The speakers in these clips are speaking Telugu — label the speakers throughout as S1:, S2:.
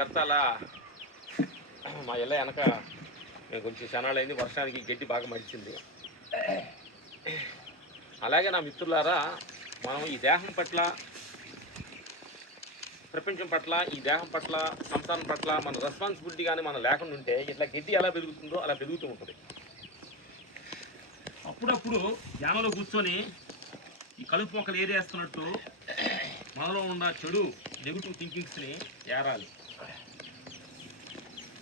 S1: కార్యకర్త మా ఇళ్ళ వెనక మేము కొంచెం క్షణాలైంది వర్షానికి గడ్డి బాగా మడిచింది. అలాగే నా మిత్రులారా మనం ఈ దేహం పట్ల ప్రపంచం పట్ల ఈ దేహం పట్ల సంసారం పట్ల మన రెస్పాన్సిబిలిటీ కానీ మనం లేకుండా ఉంటే ఇట్లా గడ్డి ఎలా పెరుగుతుందో అలా పెరుగుతూ ఉంటుంది. అప్పుడప్పుడు ధ్యానంలో కూర్చొని ఈ కలుపు మొక్కలు ఏరేస్తున్నట్టు మనలో ఉన్న చెడు నెగిటివ్ థింకింగ్స్ని ఏరాలి.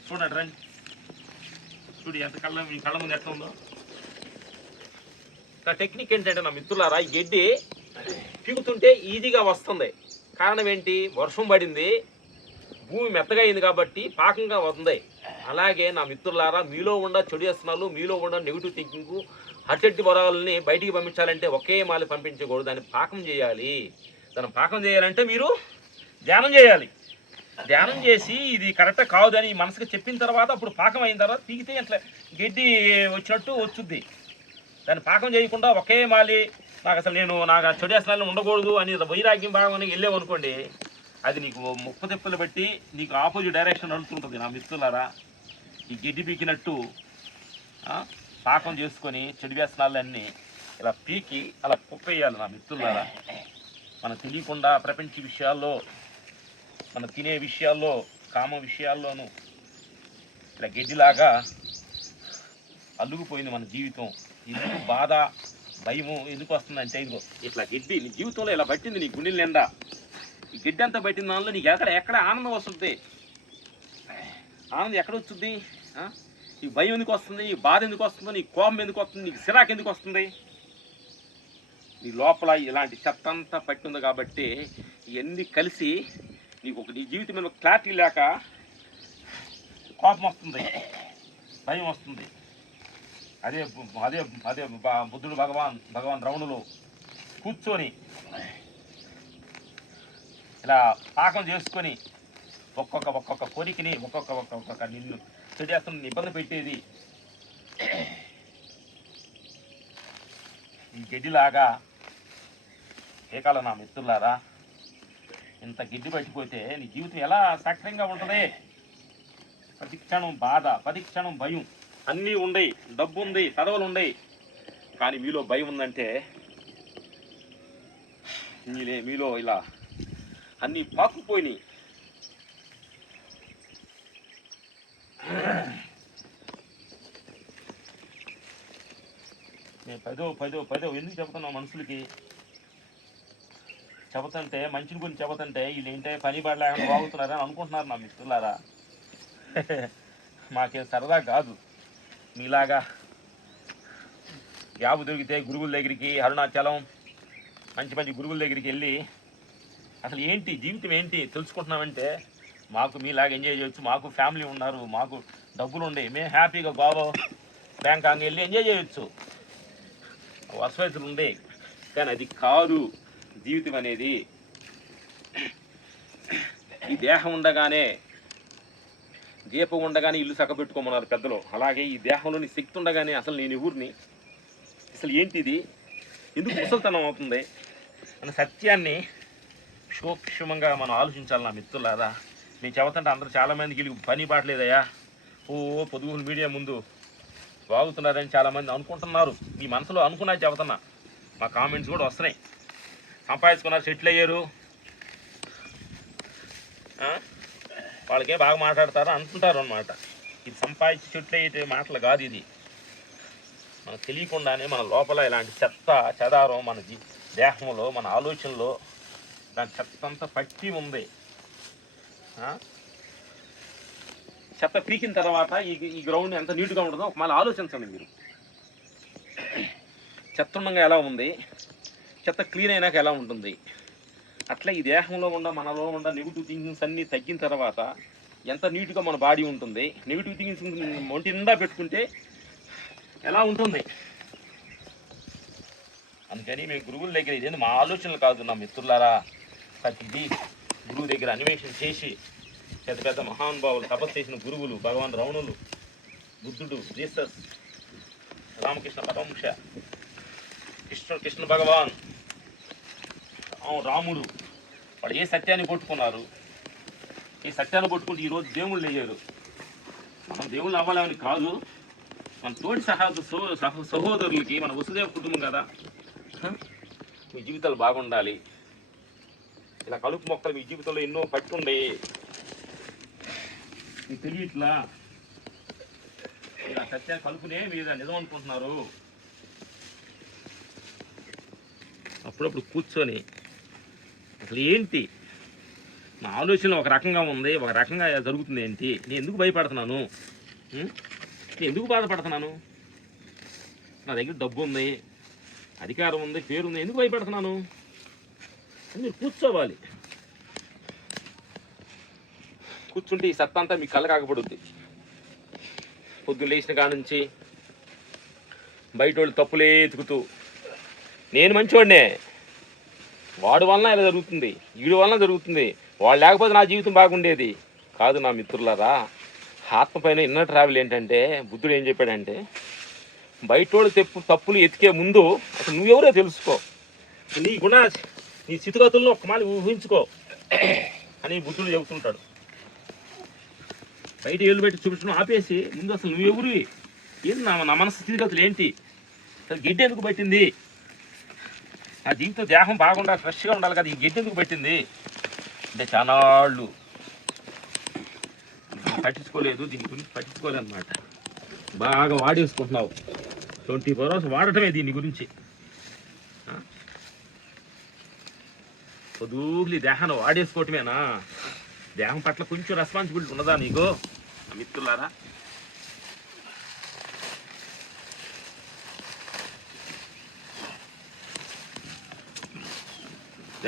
S1: చూడండి రండి. చూడు ఎంత కళ్ళ మీ కళ్ళ ముందు ఎట్లా ఉందో. నా టెక్నిక్ ఏంటంటే నా మిత్రులారా ఈ గడ్డి పీకుతుంటే ఈజీగా వస్తుంది. కారణం ఏంటి? వర్షం పడింది. భూమి మెత్తగా అయింది కాబట్టి పాకంగా వస్తుంది. అలాగే నా మిత్రులారా మీలో ఉన్న చెడు వ్యసనాలు మీలో ఉన్న నెగిటివ్ థింకింగ్ అట్టెట్టి వరాలని బయటికి పంపించాలంటే ఒకే మాలి పంపించకూడదు. దాన్ని పాకం చేయాలి. దాన్ని పాకం చేయాలంటే మీరు ధ్యానం చేయాలి. ధ్యానం చేసి ఇది కరెక్ట్ కాదని మనసుకు చెప్పిన తర్వాత అప్పుడు పాకం అయిన తర్వాత పీకితే అట్లా గడ్డి వచ్చినట్టు వచ్చుద్ది. దాన్ని పాకం చేయకుండా ఒకే మాలి నాకు అసలు నేను నాకు ఆ చెడు ఉండకూడదు అని వైరాగ్యం భాగం వెళ్ళేవనుకోండి అది నీకు ముప్ప తిప్పలు బట్టి నీకు ఆపోజిట్ డైరెక్షన్ నడుస్తుంటుంది నా మిత్రులారా. ఈ గడ్డి పీకినట్టు పాకం చేసుకొని చెడు వ్యసనాలన్నీ ఇలా పీకి అలా కుప్పేయాలి నా మిత్రులారా. మనకు తెలియకుండా ప్రపంచ విషయాల్లో మనం తినే విషయాల్లో కామ విషయాల్లోనూ ఇలా గడ్డిలాగా అల్లుకుపోయింది మన జీవితం. ఎందుకు బాధ భయము ఎందుకు వస్తుందంటే ఇదిగో ఇట్లా గడ్డి నీ జీవితంలో ఇలా పట్టింది నీ గుండెల నిండా. ఈ గడ్డి అంతా పట్టిన దానిలో నీకు ఎక్కడ ఎక్కడ ఆనందం వస్తుంది? ఆనందం ఎక్కడ వస్తుంది? ఈ భయం ఎందుకు వస్తుంది? ఈ బాధ ఎందుకు వస్తుంది? నీ కోపం ఎందుకు వస్తుంది? నీకు సిరాకు ఎందుకు వస్తుంది? నీ లోపల ఇలాంటి చెత్త అంతా పట్టింది కాబట్టి ఇవన్నీ కలిసి నీకు ఒక నీ జీవితం మీద క్లారిటీ లేక కోపం వస్తుంది భయం వస్తుంది. అదే అదే అదే బుద్ధుడు భగవాన్ భగవాన్ రవణులు కూర్చొని ఇలా పాకం చేసుకొని ఒక్కొక్క ఒక్కొక్క కోరికని ఒక్కొక్క ఒక్కొక్క నిన్ను చేస్తున్న ఇబ్బంది పెట్టేది. ఈ గడ్డిలాగా ఏకాల నా మిత్రులారా ఇంత గిడ్డి పట్టిపోతే నీ జీవితం ఎలా సక్రంగా ఉంటుంది? ప్రతి క్షణం బాధ ప్రతి క్షణం భయం. అన్నీ ఉండయి డబ్బు ఉంది పదవులు ఉండయి. కానీ మీలో భయం ఉందంటే మీలే మీలో ఇలా అన్నీ పాకుపోయినాయి. నేను పదో పదో పదో ఎందుకు చెబుతున్నావు మనుషులకి? చెబుతుంటే మంచిని గురించి చెబుతుంటే వీళ్ళు ఏంటంటే పని పడలేకుండా బాగుతున్నారని అనుకుంటున్నారు నా మిత్రులారా. మాకే సరదా కాదు. మీలాగా యాబు దొరికితే గురువుల దగ్గరికి అరుణాచలం మంచి మంచి గురువుల దగ్గరికి వెళ్ళి అసలు ఏంటి జీవితం ఏంటి తెలుసుకుంటున్నామంటే మాకు మీలాగా ఎంజాయ్ చేయొచ్చు మాకు ఫ్యామిలీ ఉన్నారు మాకు డబ్బులు ఉండేవి మేము హ్యాపీగా గోవా బ్యాంకాంగ్ వెళ్ళి ఎంజాయ్ చేయొచ్చు. వసతులు ఉండే కానీ అది కాదు. జీవితం అనేది ఈ దేహం ఉండగానే దీపం ఉండగానే ఇల్లు చక్కబెట్టుకోమన్నారు పెద్దలు. అలాగే ఈ దేహంలోని శక్తి ఉండగానే అసలు నేను ఊరిని అసలు ఏంటిది? ఎందుకు ముసలితనం అవుతుంది? అన్న సత్యాన్ని సూక్ష్మంగా మనం ఆలోచించాలి నా మిత్రులారా. నేను చెబుతుంటే అందరూ చాలామందికి వీళ్ళకి పని పాటలేదయ్యా ఓ పొదుగులు మీడియా ముందు బాగుతున్నారని చాలామంది అనుకుంటున్నారు. మీ మనసులో అనుకున్నా చెబుతున్నా. మా కామెంట్స్ కూడా వస్తున్నాయి. సంపాదించుకున్నారు సెటిల్ అయ్యారు. వాళ్ళకే బాగా మాట్లాడతారు అంటుంటారు అనమాట ఇది సంపాదించి చెట్లు అయ్యే మాటలు కాదు ఇది. మనకు తెలియకుండానే మన లోపల ఇలాంటి చెత్త చెదారం మన దేహంలో మన ఆలోచనలో దాని చెత్త అంతా పట్టి ఉంది. చెత్త పీకిన తర్వాత ఈ ఈ గ్రౌండ్ ఎంత నీట్గా ఉంటుందో ఒక మళ్ళీ ఆలోచించండి మీరు. చెత్త ఉండగా ఎలా ఉంది? చెత్త క్లీన్ అయినాక ఎలా ఉంటుంది? అట్లా ఈ దేహంలో ఉన్న మనలో ఉన్న నెగిటివ్ థింకింగ్స్ అన్నీ తగ్గిన తర్వాత ఎంత నీట్గా మన బాడీ ఉంటుంది నెగిటివ్ థింకింగ్స్ ఒంటి నిండా పెట్టుకుంటే ఎలా ఉంటుంది? అందుకని మేము గురువుల దగ్గర ఇదేంటి మా ఆలోచనలు కాదు నా మిత్రులారా. ప్రతిదీ గురువు దగ్గర అన్వేషణ చేసి పెద్ద పెద్ద మహానుభావులు తపస్సు చేసిన గురువులు భగవాన్ రవణులు బుద్ధుడు జీసస్ రామకృష్ణ పరమహంస కృష్ణ కృష్ణ భగవాన్ రాముడు వాళ్ళు ఏ సత్యాన్ని కొట్టుకున్నారు? ఈ సత్యాన్ని కొట్టుకుంటే ఈరోజు దేవుళ్ళు అయ్యారు మనం దేవుళ్ళు అవ్వాలని కాదు. మన తోటి సహా సో- సహ- సహోదరులకి మన వసుదేవ కుటుంబం కదా. మీ జీవితాలు బాగుండాలి. ఇలా కలుపు మొక్కలు మీ జీవితంలో ఎన్నో పట్టుండే. మీకు తెలియట్లా ఇలా సత్యాన్ని కలుపునే మీరు నిజం అనుకుంటున్నారు. అప్పుడప్పుడు కూర్చొని అసలు ఏంటి? నా ఆలోచన ఒక రకంగా ఉంది ఒక రకంగా జరుగుతుంది ఏంటి? నేను ఎందుకు భయపడుతున్నాను? నేను ఎందుకు బాధపడుతున్నాను? నా దగ్గర డబ్బు ఉంది అధికారం ఉంది పేరు ఉంది ఎందుకు భయపడుతున్నాను? అని మీరు కూర్చోవాలి. కూర్చుంటే ఈ సత్తా అంతా మీకు కళ్ళ కాకపడుద్ది పొద్దున్న లేచిన కాడ నుంచి బయట వాళ్ళు తప్పులే ఎతుకుతూ నేను మంచివాడినే వాడు వలన ఇలా జరుగుతుంది వీడి వలన జరుగుతుంది. వాడు లేకపోతే నా జీవితం బాగుండేది. కాదు నా మిత్రులారా ఆత్మ పైన ఇన్నర్ ట్రావెల్ ఏంటంటే బుద్ధుడు ఏం చెప్పాడంటే బయటోడు తెప్పు తప్పులు ఎతికే ముందు అసలు నువ్వెవరో తెలుసుకో. నీ గుణ నీ స్థితిగతులను ఒక మాలి ఊహించుకో అని బుద్ధుడు చెబుతుంటాడు. బయట ఏళ్ళు పెట్టి చూపించడం ఆపేసి ముందు అసలు నువ్వెవరివి? ఏంది నా నా మనసు స్థితిగతులు ఏంటి? అసలు గిడ్డ ఎందుకు పట్టింది? దీంతో దేహం బాగుండాలి ఫ్రెష్గా ఉండాలి కదా. ఈ గిడ్డ ఎందుకు పట్టింది? అంటే చాలాళ్ళు పట్టించుకోలేదు దీని గురించి పట్టించుకోలేదన్నమాట. బాగా వాడేసుకుంటున్నావు. ట్వంటీ ఫోర్ అవర్స్ వాడటమే దీని గురించి. ఆ? దేహాన్ని వాడేసుకోవటమేనా? దేహం పట్ల కొంచెం రెస్పాన్సిబిలిటీ ఉన్నదా నీకు? మిత్రులారా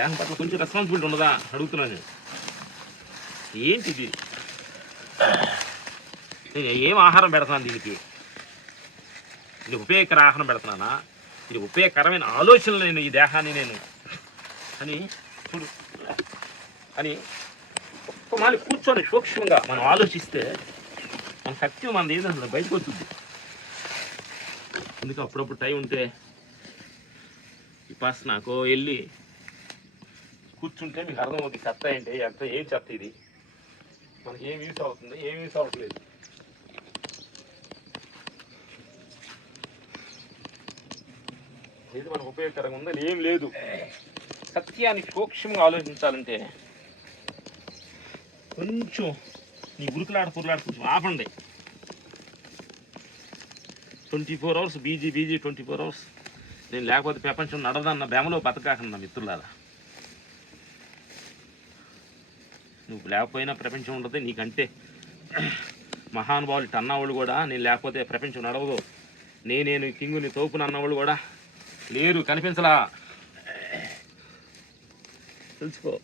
S1: దేహం పట్ల కొంచెం రెస్పాన్సిబిలిటీ ఉండదా అడుగుతున్నాను నేను. ఏంటిది? నేను ఏం ఆహారం పెడుతున్నాను దీనికి? ఇది ఉపయోగకర ఆహారం పెడుతున్నానా ఇది ఉపయోగకరమైన ఆలోచనలు నేను ఈ దేహాన్ని నేను. అని చూడు. అని ఒక్క మాలి కూర్చొని సూక్ష్మంగా మనం ఆలోచిస్తే మన సత్యం మన ఏదో బయటకు వస్తుంది. ఎందుకు అప్పుడప్పుడు టైం ఉంటే ఈ పాస్ నాకు వెళ్ళి కూర్చుంటే మీకు అర్థమవుతుంది చెత్త ఏంటి ఎంత ఏం చెత్త ఇది? మనకి ఏం యూస్ అవుతుంది ఏం యూస్ అవ్వట్లేదు. ఏది మనకు ఉపయోగకరంగా ఉందని ఏం లేదు. సత్యాన్ని సూక్ష్మంగా ఆలోచించాలంటే కొంచెం నీ ఉరుకులాడ పురులాడ కొంచెం ఆపండి. Twenty four hours busy busy twenty four hours. నేను లేకపోతే ప్రపంచం నడదన్న బెమలో బతకాకన్నా మిత్రులారా. నువ్వు లేకపోయినా ప్రపంచం ఉండదు నీకంటే మహానుభావులు అన్నవాళ్ళు కూడా నేను లేకపోతే ప్రపంచం నడవదు. నేనేను కింగుని తోపున అన్నవాళ్ళు కూడా లేరు కనిపించలా. తెలుసుకో.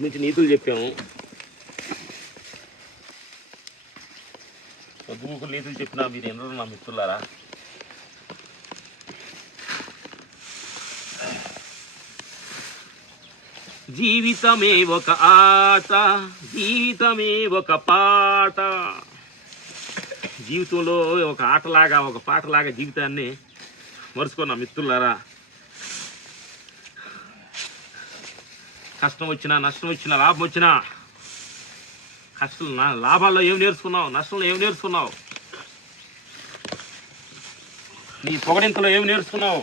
S1: గురించి నీతులు చెప్పాము. చదువుకు నీతులు చెప్పినా మీరు ఎన్నో నా మిత్రులారా? జీవితమే ఒక ఆట జీవితమే ఒక పాట. జీవితంలో ఒక ఆటలాగా ఒక పాటలాగా జీవితాన్ని మరుచుకున్న మిత్రులారా కష్టం వచ్చినా నష్టం వచ్చినా లాభం వచ్చినా కష్టం నా- లాభాల్లో ఏం నేర్చుకున్నావు నష్టంలో ఏం నేర్చుకున్నావు? నీ పొగడింతలో ఏం నేర్చుకున్నావు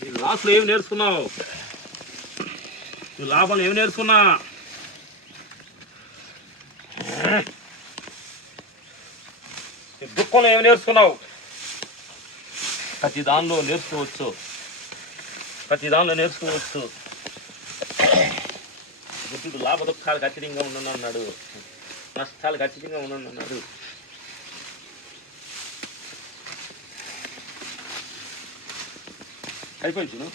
S1: నీ లాస్లో ఏమి నేర్చుకున్నావు? నువ్వు లాభంలో ఏం నేర్చుకున్నా? దుఃఖంలో ఏమి నేర్చుకున్నావు? ప్రతి దానిలో నేర్చుకోవచ్చు. ప్రతి దానిలో నేర్చుకోవచ్చు. బుద్ధుడు లాభ దుఃఖాలు ఖచ్చితంగా ఉండను అన్నాడు. నష్టాలు ఖచ్చితంగా ఉండను అన్నాడు. అయిపోయింది చూడు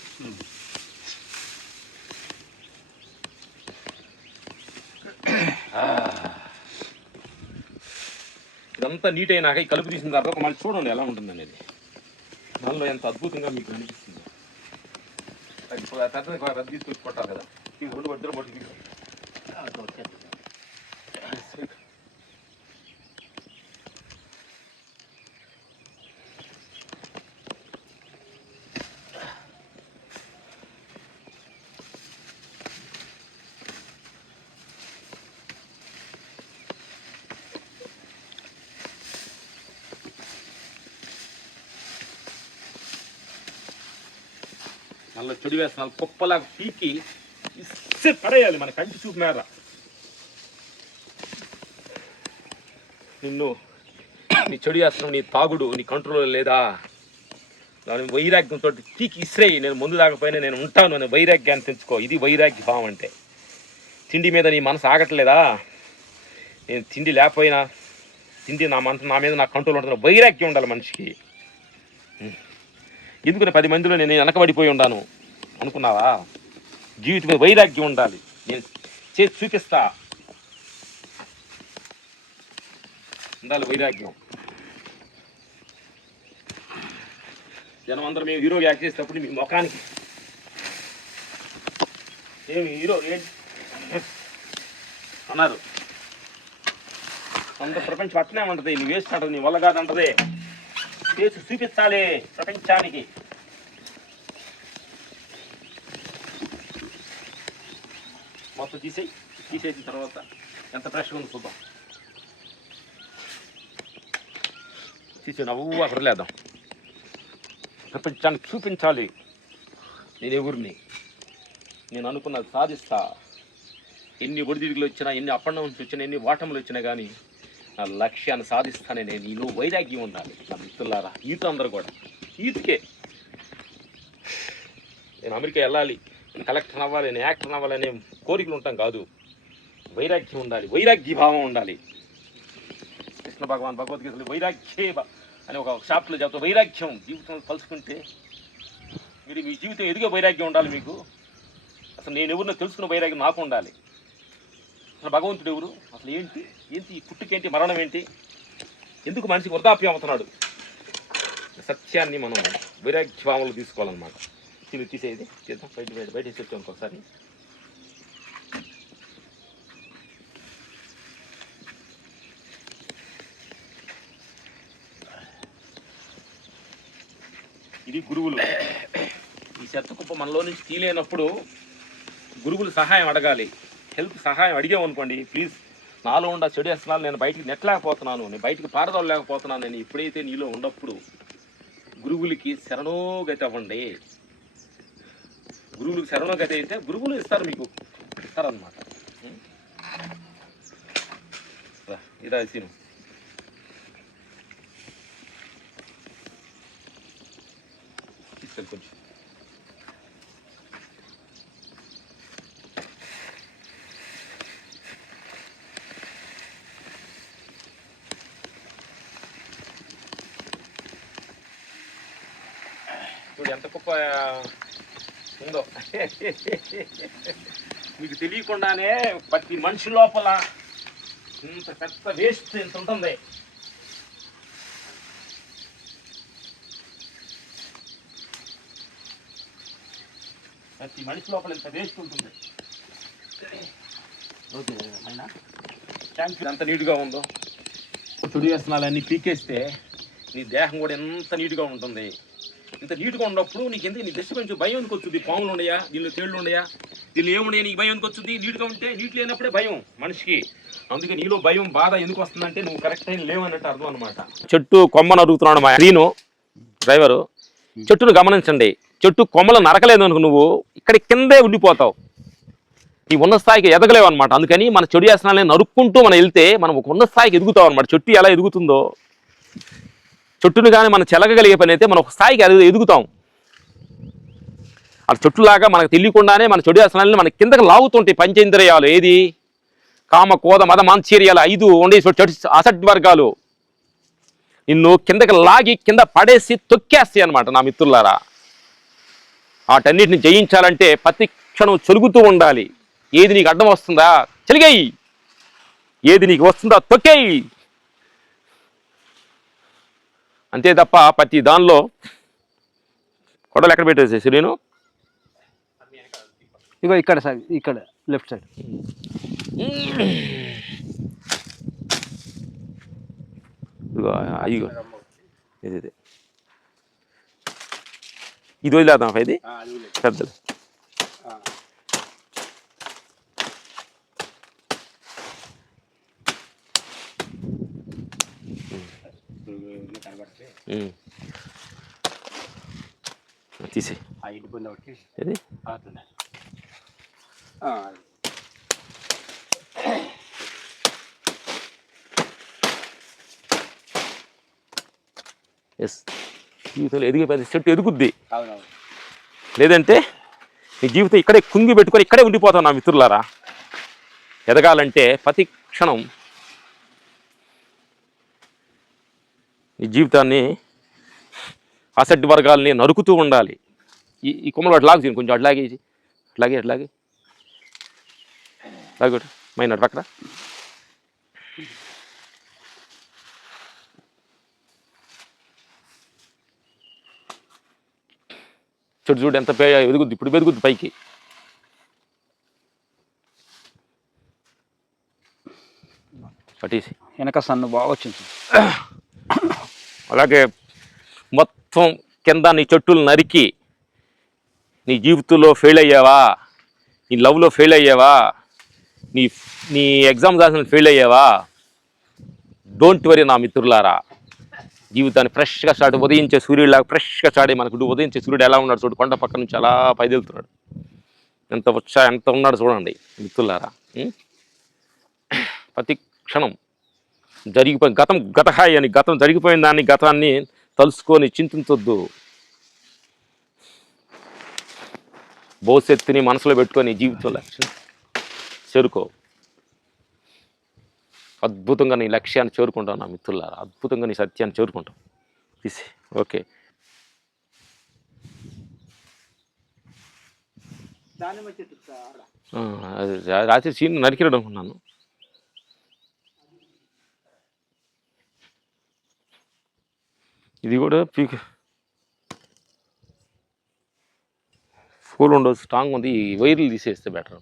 S1: ఇదంతా నీట్ అయినాక ఈ కలుపు తీసిన తర్వాత మళ్ళీ చూడండి ఎలా ఉంటుంది అనేది. దానిలో ఎంత అద్భుతంగా మీకు అనిపిస్తుంది ఇప్పుడు ఆ పెద్ద రద్దు తీసుకొచ్చి కొట్టాలి కదా. ఈ రెండు వద్దరు పట్టి చెడు వేస్తున్నాను కుప్పలాగా పీకి ఇస్తే పడేయాలి మన కంటి చూపు మేర. నిన్ను నీ చెడు చేస్తున్నావు నీ తాగుడు నీ కంట్రోల్ లేదా? దాని వైరాగ్యంతో పీకి ఇస్రేయి. నేను ముందు దాకపోయినా నేను ఉంటాను అనే వైరాగ్యాన్ని తెచ్చుకో ఇది వైరాగ్య భావం అంటే. తిండి మీద నీ మనసు ఆగట్లేదా? నేను తిండి లేకపోయినా తిండి నా మనసు నా మీద నా కంట్రోల్ ఉంటుంది వైరాగ్యం ఉండాలి మనిషికి. ఎందుకంటే పది మందిలో నేను వెనకబడిపోయి ఉండాను? అనుకున్నావా? జీవితం వైరాగ్యం ఉండాలి. నేను చేసి చూపిస్తా. ఉండాలి వైరాగ్యం. జనం అందరూ మేము హీరో యాక్ట్ చేసేటప్పుడు మీ ముఖానికి. ఏమి హీరో? ఏంటి అన్నారు. అంత ప్రపంచం అట్నే ఉంటుంది. నీ వేస్ట్ అంటది నీ వల్ల కాదంటది. చేసి చూపించాలి ప్రపంచానికి. మొత్తం తీసేయి తీసేసిన తర్వాత ఎంత ఫ్రెష్గా ఉంది చూద్దాం తీసే నవ్వు అక్కడ లేదా ప్రపంచానికి చూపించాలి నేను ఎవరిని నేను అనుకున్నది సాధిస్తా ఎన్ని ఒడిదిడుగులు వచ్చినా ఎన్ని అప్పండౌన్స్ వచ్చినా ఎన్ని వాటములు వచ్చినా కానీ నా లక్ష్యాన్ని సాధిస్తానే నేను నీలో వైరాగ్యం ఉండాలి నా మిత్రులారా ఈత అందరూ కూడా ఈతకే నేను అమెరికా వెళ్ళాలి కలెక్టర్ అవ్వాలి నేను యాక్టర్ అవ్వాలి అనే కోరికలు ఉంటాం కాదు. వైరాగ్యం ఉండాలి వైరాగ్య భావం ఉండాలి. కృష్ణ భగవాన్ భగవద్గీతలు వైరాగ్యే అని ఒక షాప్లో చెప్తా వైరాగ్యం జీవితంలో తలుచుకుంటే మీరు మీ జీవితం ఎదిగే వైరాగ్యం ఉండాలి మీకు. అసలు నేను ఎవరినో తెలుసుకున్న వైరాగ్యం నాకు ఉండాలి. అసలు భగవంతుడు ఎవరు? అసలు ఏంటి? ఏంటి ఈ పుట్టుకేంటి మరణం ఏంటి? ఎందుకు మనిషికి వృద్ధాప్యం అవుతున్నాడు? సత్యాన్ని మనం వైరాగ్యభావంలో తీసుకోవాలన్నమాట. ఇది తీసేది. చేద్దాం. బయట బయట బయట వేసి వచ్చాం ఒకసారి ఇది గురువులు. ఈ చెత్త కుప్ప మనలో నుంచి తీలేనప్పుడు గురువులు సహాయం అడగాలి. హెల్ప్ సహాయం అడిగామనుకోండి ప్లీజ్ నాలో ఉండ చెడు వ్యసనాలు నేను బయటికి నెట్టలేకపోతున్నాను నేను బయటికి పారదోలేకపోతున్నాను నేను ఎప్పుడైతే నీలో ఉన్నప్పుడు గురువులకి శరణోగతి అవ్వండి. గురువులకు శరణగతి అయితే గురువులు ఇస్తారు మీకు. ఇస్తారనమాట ఇదా సీను. తీసుకెళ్ళి కొంచెం. ఇప్పుడు ఎంత గొప్ప ఉందో? మీకు తెలియకుండానే ప్రతి మనిషి లోపల ఇంత పెద్ద వేస్ట్ ఇంత ఉంటుంది. ప్రతి మనిషి లోపల ఇంత వేస్ట్ ఉంటుంది. ఓకే అయినా? థ్యాంక్ యూ ఎంత నీట్గా ఉందో? చుడి వ్యసనాలన్నీ పీకేస్తే నీ దేహం కూడా ఎంత నీట్గా ఉంటుంది. ఇంత నీట్గా ఉన్నప్పుడు నీకు ఎందుకు నీ దశ కొంచెం భయం ఎందుకు పాములు ఉన్నాయా? దీనిలో తేళ్ళు ఉన్నాయా? దీనిలో ఏముండయా నీకు భయం ఎందుకు నీట్గా ఉంటే నీటి లేనప్పుడే భయం మనిషికి. అందుకే నీలో భయం బాధ ఎందుకు వస్తుందంటే నువ్వు కరెక్ట్ అయిన లేవన్నట్టు అర్థం అనమాట చెట్టు కొమ్మను అడుగుతున్నాడు మా స్క్రీను డ్రైవరు. చెట్టును గమనించండి. చెట్టు కొమ్మలు నరకలేదు అనుకు నువ్వు ఇక్కడ కిందే ఉండిపోతావు. ఈ ఉన్న స్థాయికి ఎదగలేవు అనమాట అందుకని మన చెడు వ్యసనాలని నరుక్కుంటూ మనం వెళ్తే మనం ఒక ఉన్న స్థాయికి ఎదుగుతాం అనమాట చెట్టు ఎలా ఎదుగుతుందో. చెట్టును కానీ మనం చెలగగలిగే పని అయితే మనం ఒక స్థాయికి అది ఎదుగుతాం. ఆ చెట్టులాగా మనకు తెలియకుండానే మన చెడు వ్యసనాలని మన కిందకి లాగుతుంటాయి పంచేంద్రియాలు. ఏది? కామ కోద మద మాంచర్యాలు ఐదు ఉండే చెడు అసడ్ వర్గాలు. నిన్ను కిందకి లాగి కింద పడేసి తొక్కేస్తాయి అనమాట నా మిత్రులారా. వాటన్నిటిని జయించాలంటే ప్రతి క్షణం చొలుగుతూ ఉండాలి. ఏది నీకు అడ్డం వస్తుందా? చెలిగేయి. ఏది నీకు వస్తుందా తొక్కేయి. అంతే తప్ప ప్రతి దానిలో కొడలు ఎక్కడ పెట్టేసి శ్రీను
S2: ఇగో ఇక్కడ సైడ్ ఇక్కడ లెఫ్ట్ సైడ్.
S1: ఇదిగో అయ్యో ఇది ఇది. ఇది వదిలేద్దాం ఇది పెద్దది. ఇది. ఎస్ జీవితంలో ఎదిగే పెద్ద చెట్టు ఎదుగుద్ది లేదంటే నీ జీవితం ఇక్కడే కుంగి పెట్టుకొని ఇక్కడే ఉండిపోతావు నా మిత్రులారా. ఎదగాలంటే ప్రతి క్షణం నీ జీవితాన్ని అసడ్డి వర్గాల్ని నరుకుతూ ఉండాలి. ఈ ఈ కొమ్మలు అట్లాగే దీన్ని కొంచెం అట్లాగే అట్లాగే అట్లాగే అలాగే మైనర్ పక్కన. చూడు చూడు ఎంత పే ఎదుగుద్ది. ఇప్పుడు పెరుగుద్ది పైకి. పట్టేసి.
S2: వెనక సన్ను బాగా వచ్చింది.
S1: అలాగే మొత్తం కింద నీ చెట్టులు నరికి నీ జీవితంలో ఫెయిల్ అయ్యావా? నీ లవ్లో ఫెయిల్ అయ్యావా? నీ నీ ఎగ్జామ్ రాసిన ఫెయిల్ అయ్యావా? డోంట్ వరీ నా మిత్రులారా. జీవితాన్ని ఫ్రెష్గా స్టార్ట్ ఉదయించే సూర్యుడిలాగా ఫ్రెష్గా స్టార్ట్ అయ్యి మనకు ఉదయించే సూర్యుడు ఎలా ఉన్నాడు చూడు. కొండ పక్క నుంచి అలా పైదెళ్తున్నాడు. ఎంత ఉత్సాహం ఎంత ఉన్నాడు చూడండి మిత్రులారా. ప్రతి క్షణం జరిగిపోయి గతం గతహాయి అని గతం జరిగిపోయిన దాన్ని గతాన్ని తలుసుకొని చింతించొద్దు. భవిష్యత్తుని మనసులో పెట్టుకొని జీవితం లక్ష్యం. చేరుకో. అద్భుతంగా నీ లక్ష్యాన్ని చేరుకుంటావు నా మిత్రులారా. అద్భుతంగా నీ సత్యాన్ని చేరుకుంటావు. తీసి. ఓకే. రాత్రి సీన్ నరికిరాడు అనుకున్నాను ఇది కూడా పీక్ ఫోన్ ఉండదు స్ట్రాంగ్ ఉంది. ఈ వైర్లు తీసేస్తే బెటర్